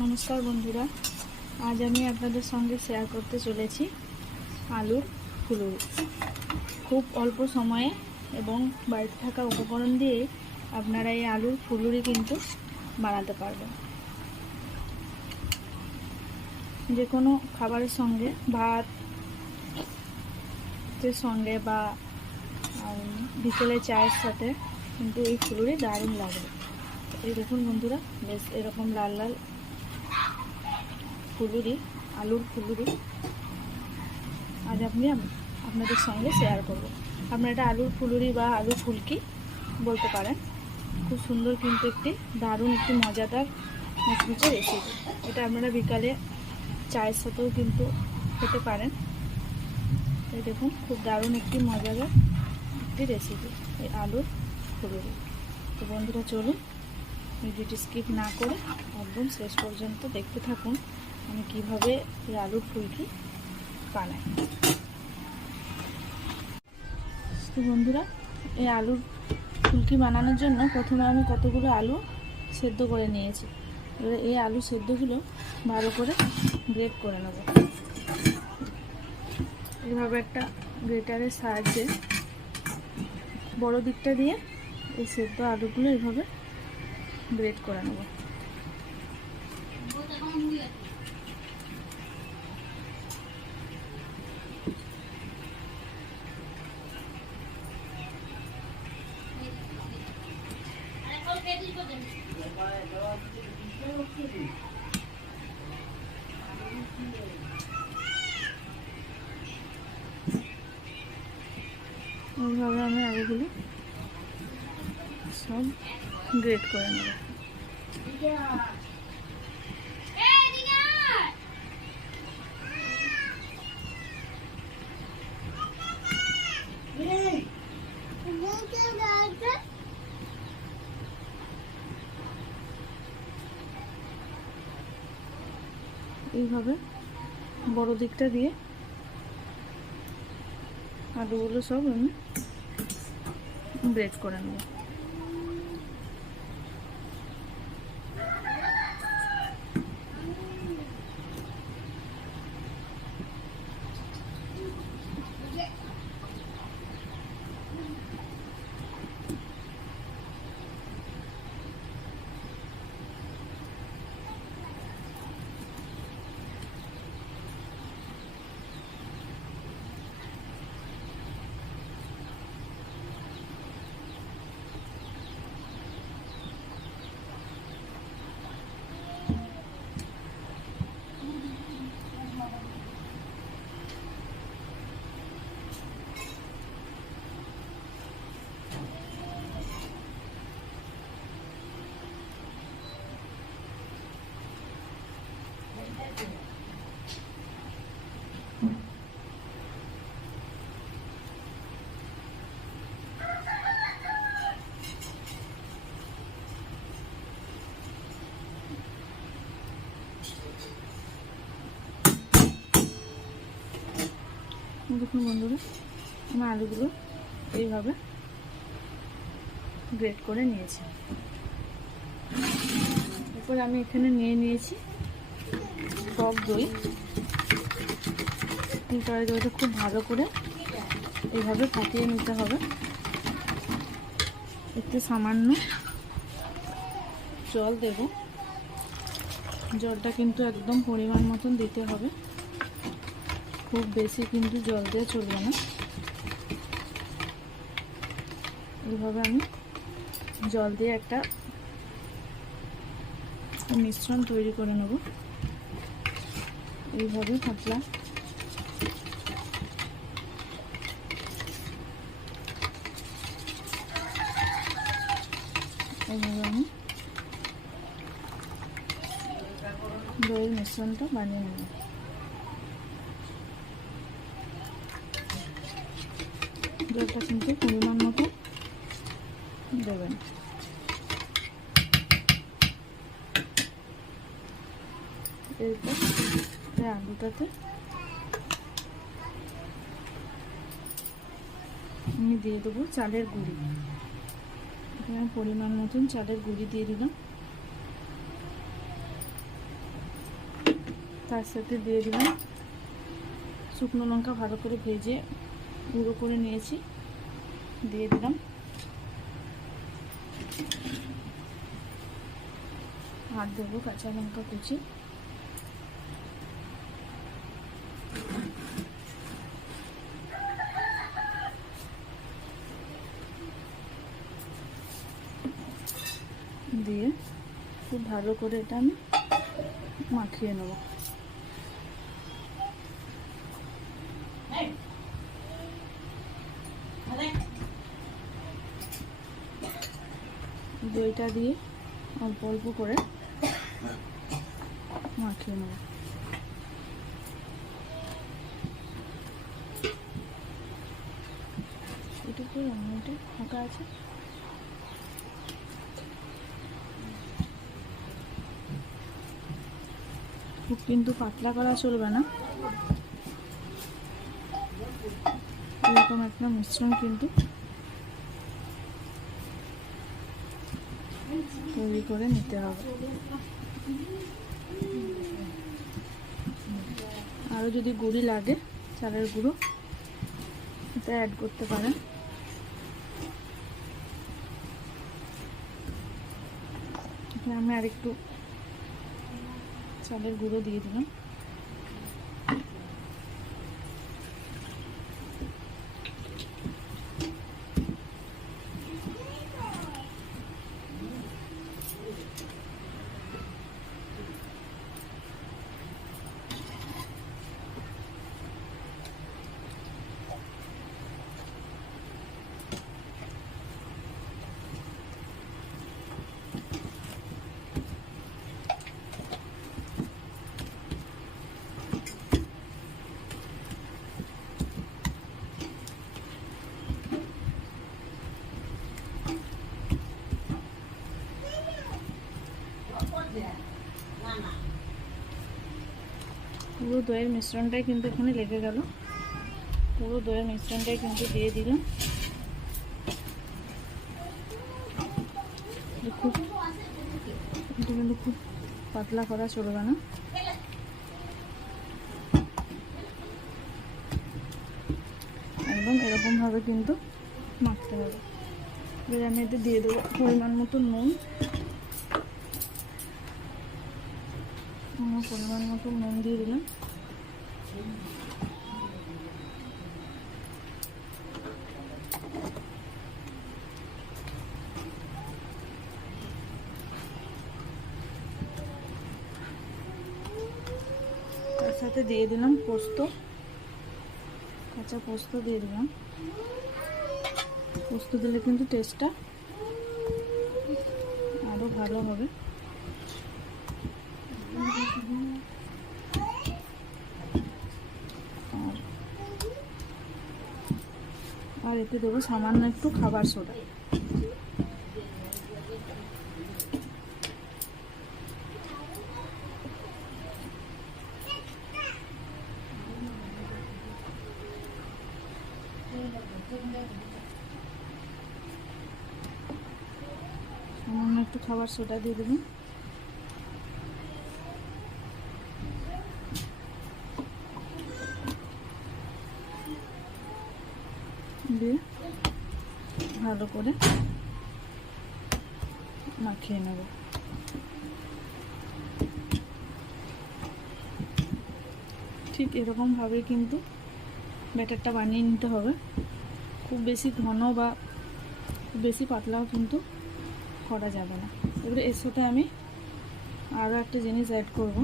নমস্কার বন্ধুরা, আজ আমি আপনাদের সঙ্গে শেয়ার করতে চলেছি আলুর ফুলুরি। খুব অল্প সময়ে এবং বাড়িতে থাকা উপকরণ দিয়ে আপনারা এই আলুর ফুলুরি কিন্তু বানাতে পারবেন। যে কোনো খাবারের সঙ্গে, ভাতের সঙ্গে বা বিকেলে চায়ের সাথে কিন্তু এই ফুলুরি দারুণ লাগবে। এই দেখুন বন্ধুরা, বেশ এরকম লাল লাল ফুলুরি, আলুর ফুলুরি আজ আপনাদের সঙ্গে শেয়ার করব। আপনারা এটা আলুর ফুলুরি বা আলু ফুলকি বলতে পারেন। খুব সুন্দর কিন্তু দারুণ একটি মজাদার মুচমুচে রেসিপি। এটা আপনারা বিকালে চায়ের সাথেও কিন্তু খেতে পারেন। এই দেখুন, খুব দারুণ একটি মজাদার রেসিপি এই আলুর ফুলুরি। তো বন্ধুরা, চলুন ভিডিওটি স্কিপ না করে একদম শেষ পর্যন্ত দেখতে থাকুন আমি কিভাবে এই আলুর ফুলকি বানাই। তো বন্ধুরা, এই আলুর ফুলকি বানানোর জন্য প্রথমে আমি কতগুলো আলু সেদ্ধ করে নিয়েছি। এবারে এই আলু সেদ্ধগুলো ভালো করে গ্রেট করে নেব। এইভাবে একটা গ্রেটারের সাহায্যে বড় দিকটা দিয়ে এই সেদ্ধ আলুগুলো এইভাবে গ্রেট করে নেব। এইভাবে আমি আলুগুলো সব গ্রেট করে নেব। এইভাবে বড় দিকটা দিয়ে আলুগুলো সব আমি গ্রেট করে নেব। দেখুন বন্ধুরা, আমি আলুগুলো এইভাবে গ্রেট করে নিয়েছি। এরপর আমি এখানে নিয়েছি টক দই। টক দইটা খুব ভালো করে এইভাবে ফাটিয়ে নিতে হবে। একটু সামান্য জল দেব। জলটা কিন্তু একদম পরিমাণ মতন দিতে হবে, খুব বেশি কিন্তু জল দিয়ে চলবে না। এইভাবে আমি জল দিয়ে একটা মিশ্রণ তৈরি করে নেব। এইভাবে পাতলা এইভাবে আমি দইয়ের মিশ্রণটা বানিয়ে নেব। জলটা কিন্তু পরিমাণ মতো দেবেন। এরপর এই আলুটাতে আমি দিয়ে দেবো চালের গুঁড়ি। এখানে পরিমাণ মতন চালের গুঁড়ি দিয়ে দিলাম। তার সাথে দিয়ে দিলাম শুকনো লঙ্কা, ভালো করে ভেজে গুঁড়ো করে নিয়েছি, দিয়ে দিলাম। আর দেবো কাঁচা লঙ্কা কুচি। দিয়ে খুব ভালো করে এটা আমি মাখিয়ে নেব। দইটা দিয়ে অল্প অল্প করে মাখিয়ে নেব। এটা কি অন্যটা ফাঁকা আছে? খুব কিন্তু পাতলা করা চলবে না, এরকম একটা মিশ্রণ কিন্তু তৈরি করে নিতে হবে। আরও যদি গুঁড়ি লাগে, চালের গুঁড়ো, এটা অ্যাড করতে পারেন। এখানে আমি আরেকটু চালের গুঁড়ো দিয়ে দিলাম। পুরো দইয়ের মিশ্রণটাই কিন্তু এখানে লেগে গেল। পুরো দইয়ের মিশ্রণটাই কিন্তু দিয়ে দিলাম। খুব এটা কিন্তু খুব পাতলা করা চলবে না, একদম এরকমভাবে কিন্তু মাখতে হবে। এবার আমি এতে দিয়ে দেবো পরিমাণ মতো নুন। পরিমাণ মতো নুন দিয়ে দিলাম। তার সাথে দিয়ে দিলাম পোস্ত, কাঁচা পোস্ত দিয়ে দিলাম। পোস্ত দিলে কিন্তু টেস্টটা আরও ভালো হবে। আর এতে দেবো সামান্য একটু খাবার সোডা। সামান্য একটু খাবার সোডা দিয়ে দেবেন। দিয়ে ভালো করে মাখিয়ে নেব। ঠিক এরকমভাবে কিন্তু ব্যাটারটা বানিয়ে নিতে হবে। খুব বেশি ঘন বা খুব বেশি পাতলাও কিন্তু করা যাবে না। এবারে এর সাথে আমি আরও একটা জিনিস অ্যাড করব।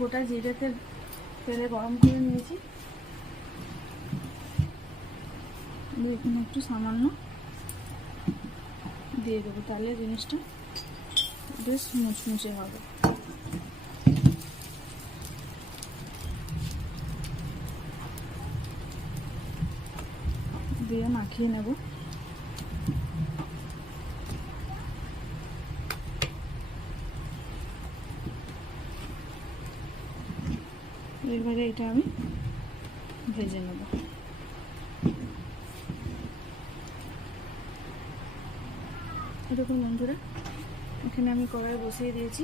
গোটা জিরেতে তেলে গরম করে নিয়েছি, এখানে একটু সামান্য দিয়ে দেবো, তাহলে জিনিসটা বেশ মুচমুচে হবে। দিয়ে মাখিয়ে নেব। এবারে এটা আমি ভেজে নেব। এরকম বন্ধুরা, এখানে আমি কড়াই বসিয়ে দিয়েছি,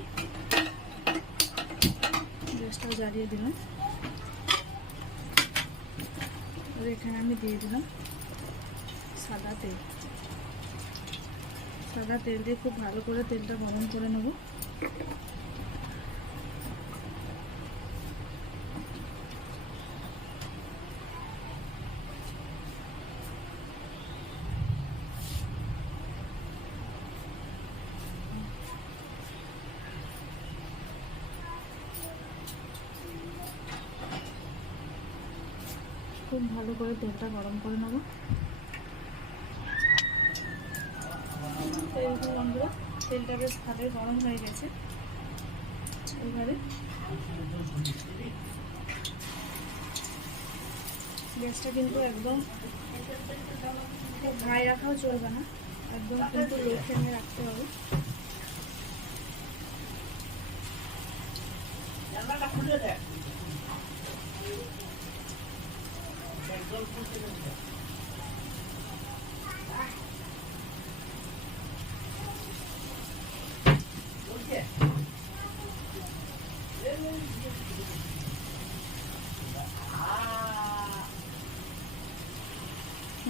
গ্যাসটাও জ্বালিয়ে দিলাম। আর এখানে আমি দিয়ে দিলাম সাদা তেল। সাদা তেল দিয়ে খুব ভালো করে তেলটা গরম করে নেব। খুব ভালো করে তেলটা গরম করে নেব। এরকম বন্ধুরা, তেলটা বেশ ভালোই গরম হয়ে গেছে। এবারে গ্যাসটা কিন্তু একদম খুব হাই রাখাও চলবে না, একদম কিন্তু লো ফ্লেমে রাখতে হবে।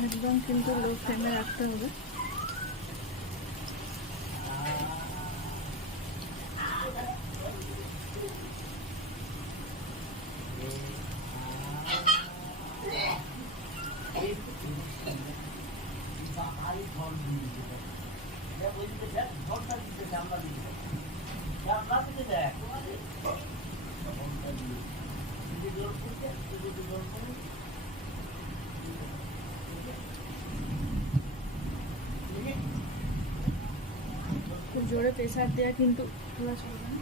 একদম কিন্তু লো ফ্লেমে রাখতে হবে। খুব জোরে প্রেসার দেওয়া কিন্তু খোলা চলবে না।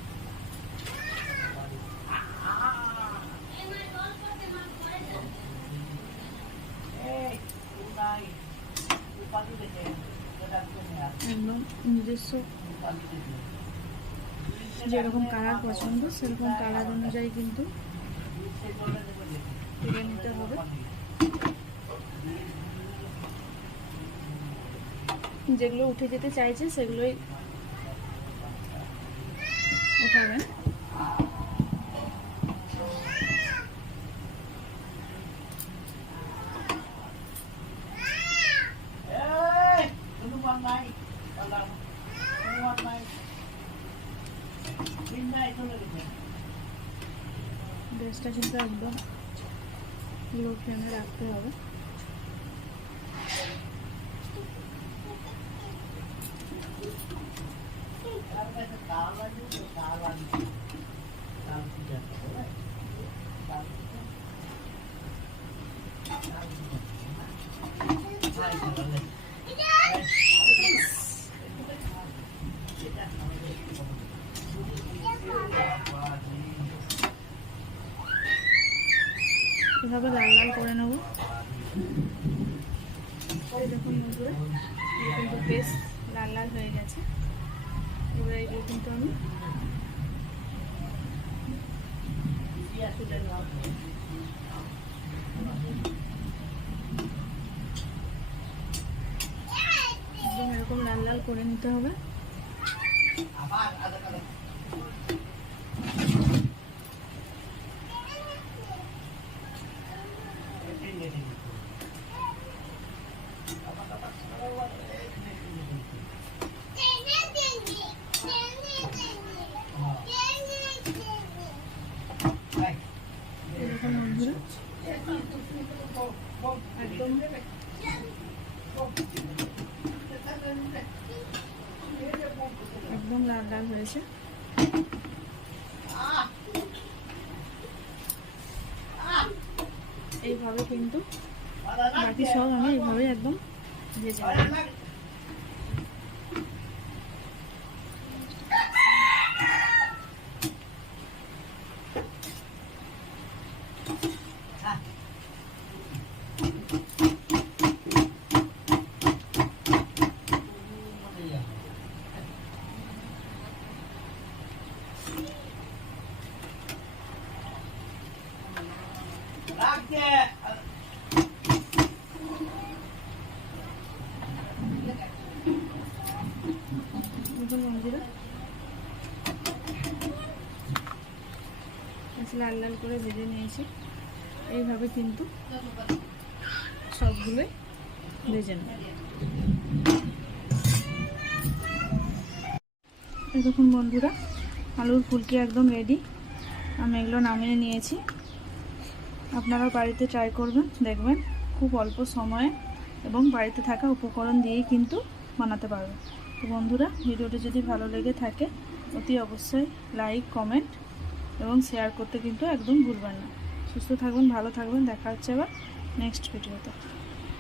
একদম নিজস্ব যেরকম কালার পছন্দ সেরকম কালার অনুযায়ী কিন্তু তুলে নিতে হবে। যেগুলো উঠে যেতে চাইছে সেগুলোই উঠাবেন। গ্যাসটা কিন্তু একদম লো ফ্লেমে রাখতে হবে। এভাবে লাল লাল করে নেব। দেখুন বন্ধুরা, কিন্তু বেশ লাল লাল হয়ে গেছে। এবার এগুলো কিন্তু আমি তুলে নেব। একদম এরকম লাল লাল করে নিতে হবে। একদম একদম লাল লাল হয়েছে। এইভাবে কিন্তু বাকি সব আমি এইভাবে একদম ভেজে নেব। বন্ধুরা লাল লাল করে ভেজে নিয়েছি। এইভাবে কিন্তু সবগুলোই ভেজে নেব। দেখুন বন্ধুরা, আলুর ফুলকি একদম রেডি। আমি এগুলো নামিয়ে নিয়েছি। আপনারাও বাড়িতে ট্রাই করবেন, দেখবেন খুব অল্প সময়ে এবং বাড়িতে থাকা উপকরণ দিয়েই কিন্তু বানাতে পারবেন। তো বন্ধুরা, ভিডিওটি যদি ভালো লেগে থাকে অতি অবশ্যই লাইক, কমেন্ট এবং শেয়ার করতে কিন্তু একদম ভুলবেন না। সুস্থ থাকবেন, ভালো থাকবেন। দেখা হচ্ছে আবার নেক্সট ভিডিওতে।